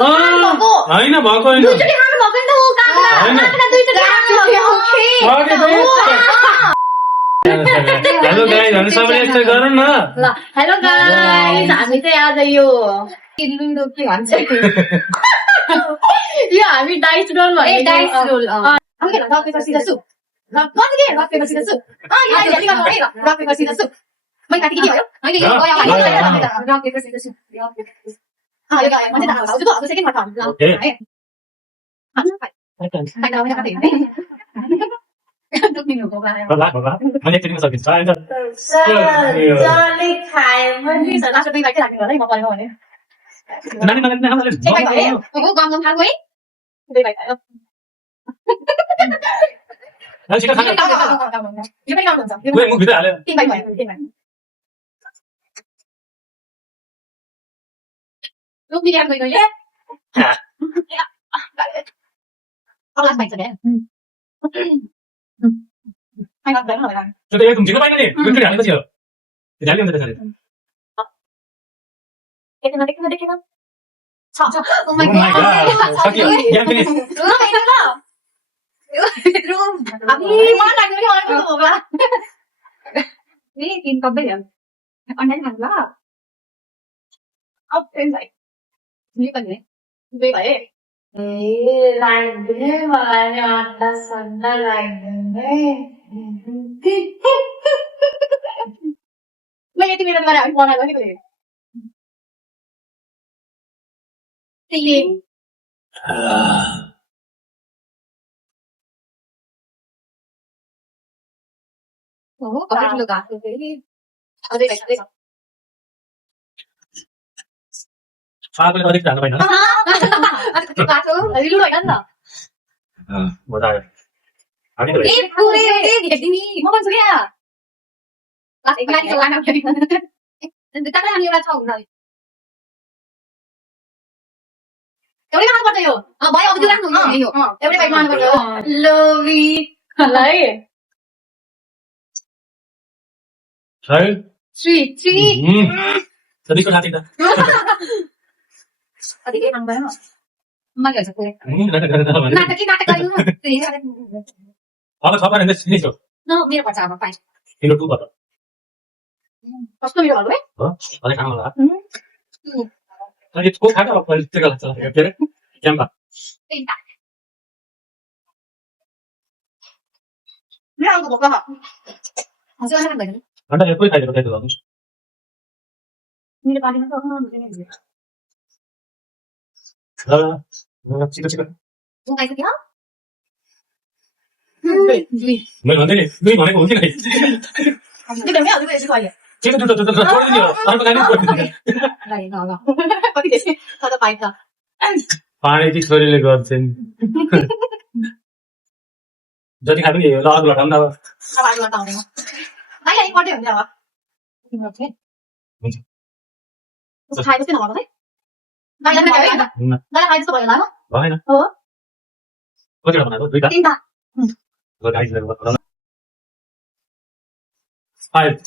होइन भएको होइन दुईचोटि खानु भएको नि त ऊ काँक्रा होइन। काँक्रा दुईचोटि खानु भएको हेलो गाइस हामी सबैले यस्तै गरौँ न ल हेलो गाइस हामी चाहिँ आज यो लुडो के भन्छ यो हामी dice roll a dice roll हामी के रक पेपर सिजर सुप रक पेपर सिजर सुप यो अहिले अलि गर्नु है रक पेपर सिजर सुप मैले काटेँ के भयो होइन यो गयो रक पेपर सिजर सुप यो गयो म चाहिँ थाहा अब सेकेन्ड पार्ट ल ओके है होला होला मैले एकचोटि सकिन्छ हैन जले खाए पनि लास्ट दुई बाइट राख्नु होला है म परेको भने नानी नानी आमाले एक बाइट भयो गम गम खाएको है दुई बाइट भयो अनि छिटो खानु यो पनि राम्रो हुन्छ कुनै मुख भित्र हाल्यो तीन बाइट भयो तीन बाइट रुक बिराम गयो ले अब लास्ट बाइट छ ai gặp đấy rồi là त्यो त एकदम छिटो पाइन नि एकचोटि हालेपछि हो ध्यानले हुन्छ त्यसरी cái nó chọn oh my Oh my god god सक्यो game finish room abi mana lagi ni orang tu ba ni tin có bây giờ online hàng đó up trên vậy như cần đấy vì vậy lại thế mà nhọt ta sẵn ra lại đấy mấy cái video mà lại còn là cái gì tin ủa có cái được à ở đây này फागले अलिक जानु पाइन cái cá thứ ở đây lúc này ăn rồi मजा आयो हामी त đi đi đi đi mà con số à là cái này là nào chơi người ta làm nhiều là chồng rồi em đi ăn con rồi bởi ông chưa ăn được nhiều em đi bày con rồi lovey lấy है three सधैँको साथी त ở đây ăn với mà mà giờ sẽ cười नाटक गरेर भने नाटक गरिनु अब छ भने फिनिस हो no मेरो पर्छ अब फाइन किलो 2 बाट कस्तो मेरो भयो हो अझै खानु होला अनि को खाएको अब पहिले त्यो गलत छ के रे क्याम्पा tin tạ मेरो ăn của hả हजुर ăn bởi अन्त यो कोही खाइदिएको त्यही त मेरो पानी में तो हम ल छिटो छिटो dùng cái gì đó मैले भन्दै नि दुई भनेको हुन्थ्यो नि cái đường này ở đây là छिटो छिटो छिटो छोडिदिनु अर्को गाडी छोडिदिनु này nó có cái gì sao tao bay cả पानी चाहिँ छोरीले गर्छन् जति खानु नि ल अघिल्लो ठाउँ अब sao bay là tao này đấy là con điểm nào ạ ok số hai cái nào đấy đây là cái đấy đây là hai số bảy là भएन कतिवटा बनाएको दुईटा tin tạ ल गाइजले बताउन 5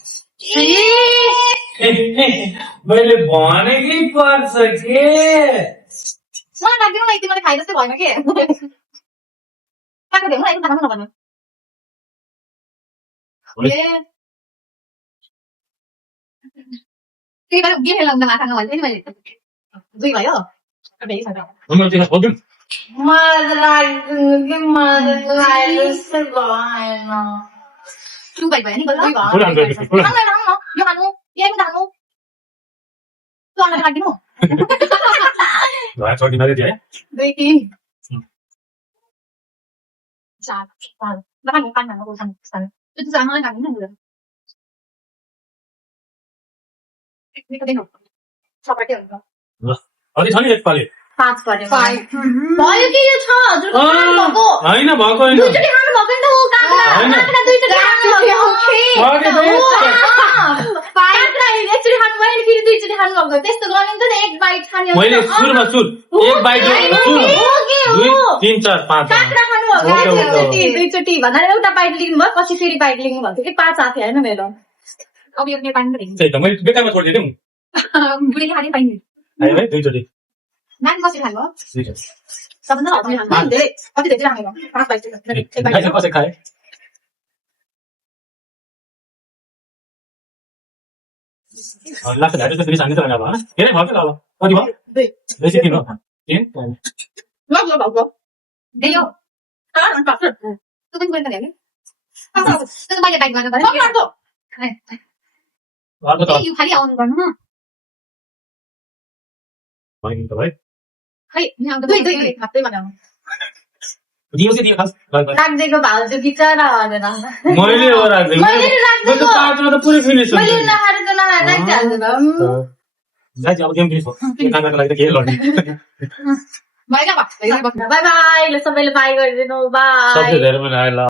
मैले भनेकै पर्छ के मलाई लाग्दैन नि तिमीले खाइ जस्तै भएन के काको धेरै मलाई एकदम खानु नभन्नु ए cái đó biết hay là mà thằng ngoài thế mà दुई भयो बेबी छ हाम्रो चाहिँ बोल्दिउँ मलाई जस्तै भएन chú bảy bảy đi có दुई đó पुरा हुन्छ त्यो पुरा ăn nó yo ăn em ăn lo là cái nó ल छोडिदिनु दे है दुई तीन चार पाँच nó ăn ăn nó cũng ăn ăn tôi dám nói rằng cái này cái cái nó sao phải kiểu अझै छ नि एकपालि पाँच पऱ्यो Five. भयो कि यो छ हजुर भएको होइन भएको होइन दुईचोटि खानु भएको नि त ऊ काँक्रा होइन। काँक्रा दुईचोटि खानु भएको काँक्रा एकचोटि खानु भयो नि फेरि दुईचोटि खानु भएको त्यस्तो गरिन्छ नि एक बाइट खाने मैले सुरुमा सुर एक बाइट दुई तीन चार पाँच काँक्रा खानु भएको दुईचोटि भन्दा एउटा बाइट लिनु भयो पछि फेरि बाइट लिनु भएको थियो कि पाँच आएको थियो होइन मेरो अब यो नेपाली पनि त्यही त मैले बेकारमा छोडिदिएँ बुढीले खाने पाइने है दुईचोटि माथि बसेर खाएको सबभन्दा हल्का खानु धेरै कति धेरै राखेको 5 बाइट एक बाइट कसै खाए लाग्छ धेरै त्यसरी सान्ने त अब धेरै भयो के अब कति भयो दुई बेसी किन किन ल ल भाउको त्यही हो अनि पाक्छ तँ पनि गरेर ल्याउने तँ मैले बाइक गर्न म पाक्छ अर्को त यो खालि आउनु गर्नु न भयो त भाइ खै यहाँ आउँदा दुई दुई हातै बनाउनु दियो चाहिँ दियो खास राख्दिएको भाउजू बिचरा भनेर मैले हो राख्दै मैले म राख्दिएको त पाँचमा त पुरै फिनिस मैले नखाएर त नखाएर राखिहाल्छु गाइस अब गेम फिनिस भयो खानाको लागि त के लड्ने बाई बाई ल सबैले बाई गरिदिनु बाई सबले धेरै पनि आयो ल